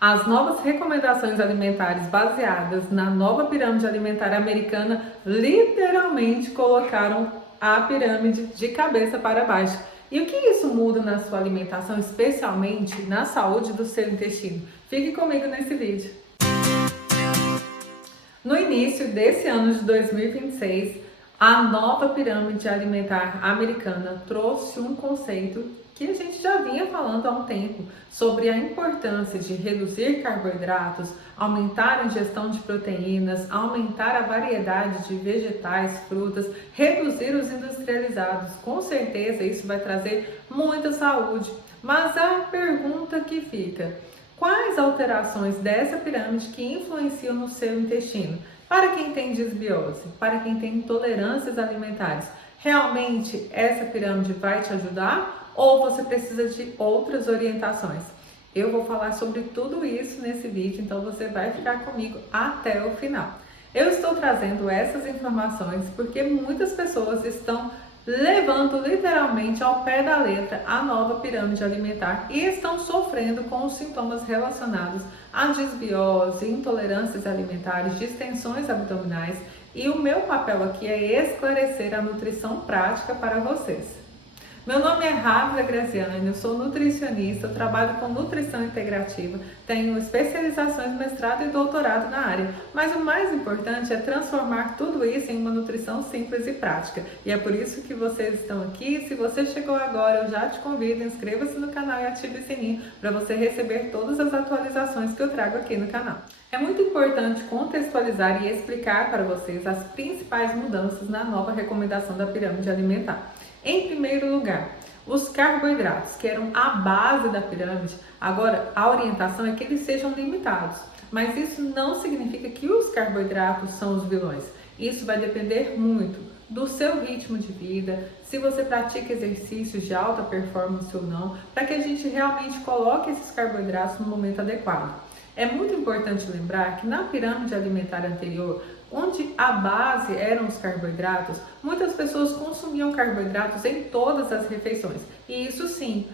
As novas recomendações alimentares baseadas na nova pirâmide alimentar americana literalmente colocaram a pirâmide de cabeça para baixo. E o que isso muda na sua alimentação, especialmente na saúde do seu intestino? Fique comigo nesse vídeo. No início desse ano de 2026, a nova pirâmide alimentar americana trouxe um conceito que a gente já vinha falando há um tempo sobre a importância de reduzir carboidratos, aumentar a ingestão de proteínas, aumentar a variedade de vegetais, frutas, reduzir os industrializados. Com certeza isso vai trazer muita saúde. Mas a pergunta que fica: quais alterações dessa pirâmide que influenciam no seu intestino? Para quem tem disbiose, para quem tem intolerâncias alimentares, realmente essa pirâmide vai te ajudar ou você precisa de outras orientações? Eu vou falar sobre tudo isso nesse vídeo, então você vai ficar comigo até o final. Eu estou trazendo essas informações porque muitas pessoas estão levando literalmente ao pé da letra a nova pirâmide alimentar e estão sofrendo com os sintomas relacionados à disbiose, intolerâncias alimentares, distensões abdominais, e o meu papel aqui é esclarecer a nutrição prática para vocês. Meu nome é Rávila Graziani, eu sou nutricionista, eu trabalho com nutrição integrativa, tenho especializações, mestrado e doutorado na área, mas o mais importante é transformar tudo isso em uma nutrição simples e prática. E é por isso que vocês estão aqui. Se você chegou agora, eu já te convido, inscreva-se no canal e ative o sininho para você receber todas as atualizações que eu trago aqui no canal. É muito importante contextualizar e explicar para vocês as principais mudanças na nova recomendação da pirâmide alimentar. Em primeiro lugar, os carboidratos, que eram a base da pirâmide, agora a orientação é que eles sejam limitados. Mas isso não significa que os carboidratos são os vilões. Isso vai depender muito do seu ritmo de vida, se você pratica exercícios de alta performance ou não, para que a gente realmente coloque esses carboidratos no momento adequado. É muito importante lembrar que na pirâmide alimentar anterior, onde a base eram os carboidratos, muitas pessoas consumiam carboidratos em todas as refeições. E isso sim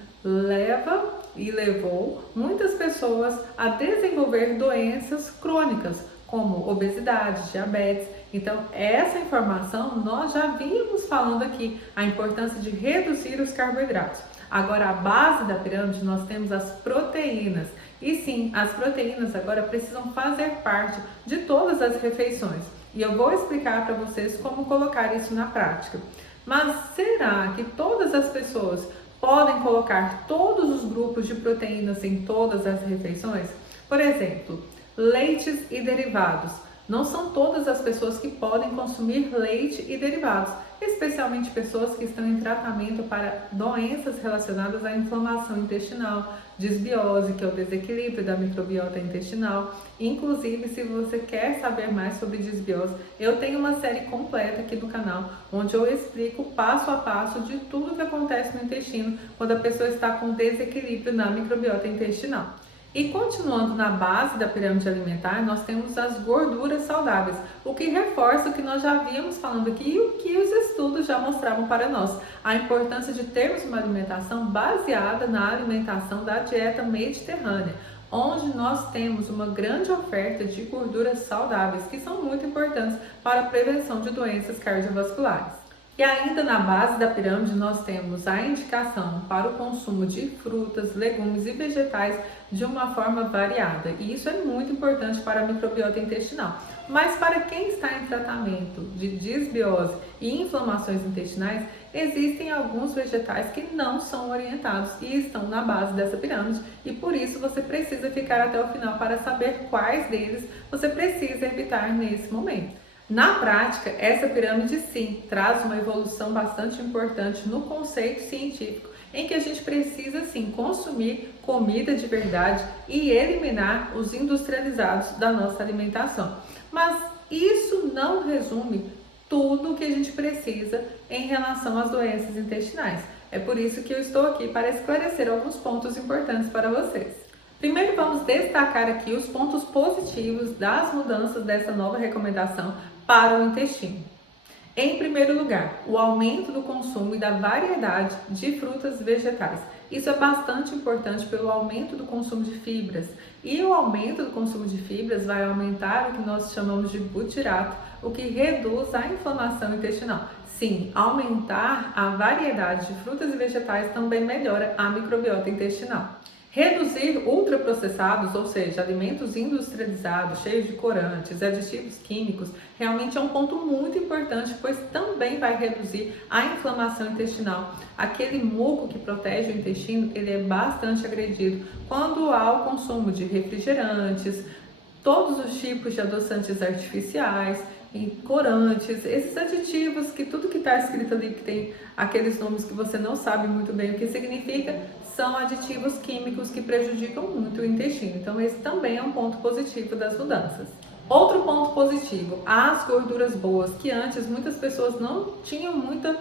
levou muitas pessoas a desenvolver doenças crônicas, como obesidade, diabetes. Então, essa informação nós já vínhamos falando aqui, a importância de reduzir os carboidratos. Agora, a base da pirâmide, nós temos as proteínas. E sim, as proteínas agora precisam fazer parte de todas as refeições. E eu vou explicar para vocês como colocar isso na prática. Mas será que todas as pessoas podem colocar todos os grupos de proteínas em todas as refeições? Por exemplo, leites e derivados. Não são todas as pessoas que podem consumir leite e derivados, especialmente pessoas que estão em tratamento para doenças relacionadas à inflamação intestinal, disbiose, que é o desequilíbrio da microbiota intestinal. Inclusive, se você quer saber mais sobre disbiose, eu tenho uma série completa aqui no canal, onde eu explico passo a passo de tudo que acontece no intestino quando a pessoa está com desequilíbrio na microbiota intestinal. E continuando na base da pirâmide alimentar, nós temos as gorduras saudáveis, o que reforça o que nós já víamos falando aqui e o que os estudos já mostravam para nós, a importância de termos uma alimentação baseada na alimentação da dieta mediterrânea, onde nós temos uma grande oferta de gorduras saudáveis, que são muito importantes para a prevenção de doenças cardiovasculares. E ainda na base da pirâmide nós temos a indicação para o consumo de frutas, legumes e vegetais de uma forma variada. E isso é muito importante para a microbiota intestinal. Mas para quem está em tratamento de disbiose e inflamações intestinais, existem alguns vegetais que não são orientados e estão na base dessa pirâmide. E por isso você precisa ficar até o final para saber quais deles você precisa evitar nesse momento. Na prática, essa pirâmide sim traz uma evolução bastante importante no conceito científico, em que a gente precisa sim consumir comida de verdade e eliminar os industrializados da nossa alimentação. Mas isso não resume tudo o que a gente precisa em relação às doenças intestinais. É por isso que eu estou aqui para esclarecer alguns pontos importantes para vocês. Primeiro, vamos destacar aqui os pontos positivos das mudanças dessa nova recomendação para o intestino. Em primeiro lugar, o aumento do consumo e da variedade de frutas e vegetais. Isso é bastante importante pelo aumento do consumo de fibras. E o aumento do consumo de fibras vai aumentar o que nós chamamos de butirato, o que reduz a inflamação intestinal. Sim, aumentar a variedade de frutas e vegetais também melhora a microbiota intestinal. Reduzir ultraprocessados, ou seja, alimentos industrializados, cheios de corantes, aditivos químicos, realmente é um ponto muito importante, pois também vai reduzir a inflamação intestinal. Aquele muco que protege o intestino, ele é bastante agredido quando há o consumo de refrigerantes, todos os tipos de adoçantes artificiais, corantes, esses aditivos que tudo que está escrito ali, que tem aqueles nomes que você não sabe muito bem o que significa, são aditivos químicos que prejudicam muito o intestino. Então esse também é um ponto positivo das mudanças. Outro ponto positivo, as gorduras boas, que antes muitas pessoas não tinham muita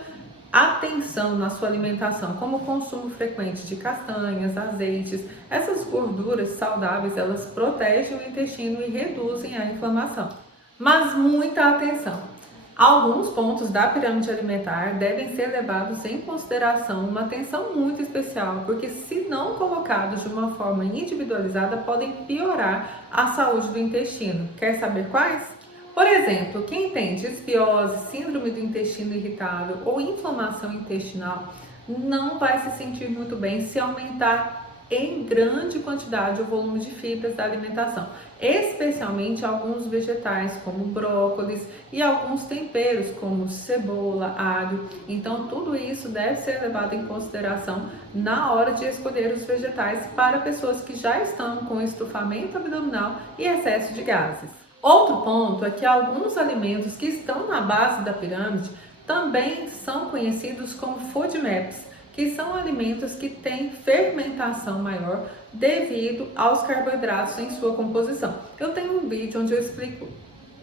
atenção na sua alimentação, como o consumo frequente de castanhas, azeites. Essas gorduras saudáveis, elas protegem o intestino e reduzem a inflamação. Mas muita atenção! Alguns pontos da pirâmide alimentar devem ser levados em consideração, uma atenção muito especial, porque se não colocados de uma forma individualizada, podem piorar a saúde do intestino. Quer saber quais? Por exemplo, quem tem disbiose, síndrome do intestino irritável ou inflamação intestinal não vai se sentir muito bem se aumentar em grande quantidade o volume de fibras da alimentação, especialmente alguns vegetais como brócolis e alguns temperos como cebola, alho. Então tudo isso deve ser levado em consideração na hora de escolher os vegetais para pessoas que já estão com estufamento abdominal e excesso de gases. Outro ponto é que alguns alimentos que estão na base da pirâmide também são conhecidos como FODMAPs, que são alimentos que têm fermentação maior devido aos carboidratos em sua composição. Eu tenho um vídeo onde eu explico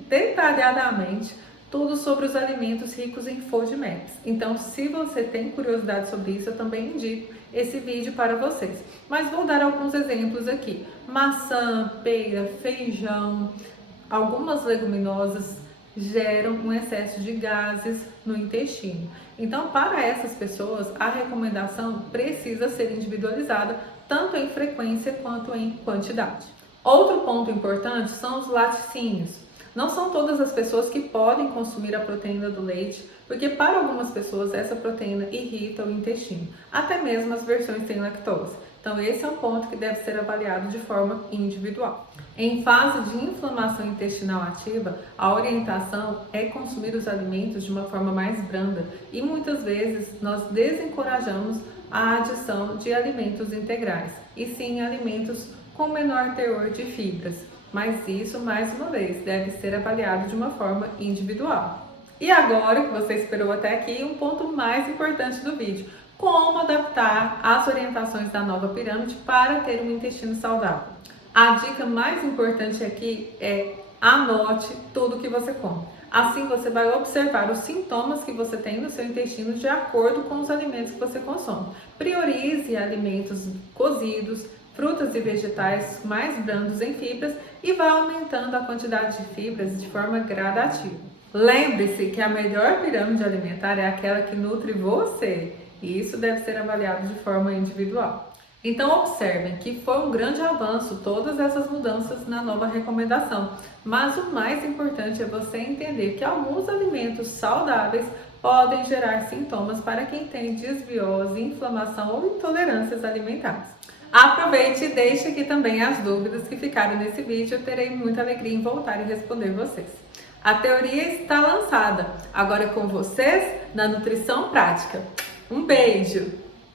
detalhadamente tudo sobre os alimentos ricos em FODMAPs. Então, se você tem curiosidade sobre isso, eu também indico esse vídeo para vocês. Mas vou dar alguns exemplos aqui. Maçã, pera, feijão, algumas leguminosas geram um excesso de gases no intestino. Então, para essas pessoas, a recomendação precisa ser individualizada, tanto em frequência quanto em quantidade. Outro ponto importante são os laticínios. Não são todas as pessoas que podem consumir a proteína do leite, porque para algumas pessoas essa proteína irrita o intestino, até mesmo as versões sem lactose. Então esse é um ponto que deve ser avaliado de forma individual. Em fase de inflamação intestinal ativa, a orientação é consumir os alimentos de uma forma mais branda e muitas vezes nós desencorajamos a adição de alimentos integrais, e sim alimentos com menor teor de fibras. Mas isso, mais uma vez, deve ser avaliado de uma forma individual. E agora que você esperou até aqui, um ponto mais importante do vídeo: como adaptar as orientações da nova pirâmide para ter um intestino saudável. A dica mais importante aqui é: anote tudo que você come. Assim você vai observar os sintomas que você tem no seu intestino de acordo com os alimentos que você consome. Priorize alimentos cozidos, frutas e vegetais mais brandos em fibras e vá aumentando a quantidade de fibras de forma gradativa. Lembre-se que a melhor pirâmide alimentar é aquela que nutre você, e isso deve ser avaliado de forma individual. Então observem que foi um grande avanço todas essas mudanças na nova recomendação, mas o mais importante é você entender que alguns alimentos saudáveis podem gerar sintomas para quem tem desbiose, inflamação ou intolerâncias alimentares. Aproveite e deixe aqui também as dúvidas que ficaram nesse vídeo, eu terei muita alegria em voltar e responder vocês. A teoria está lançada, agora é com vocês na nutrição prática. Um beijo!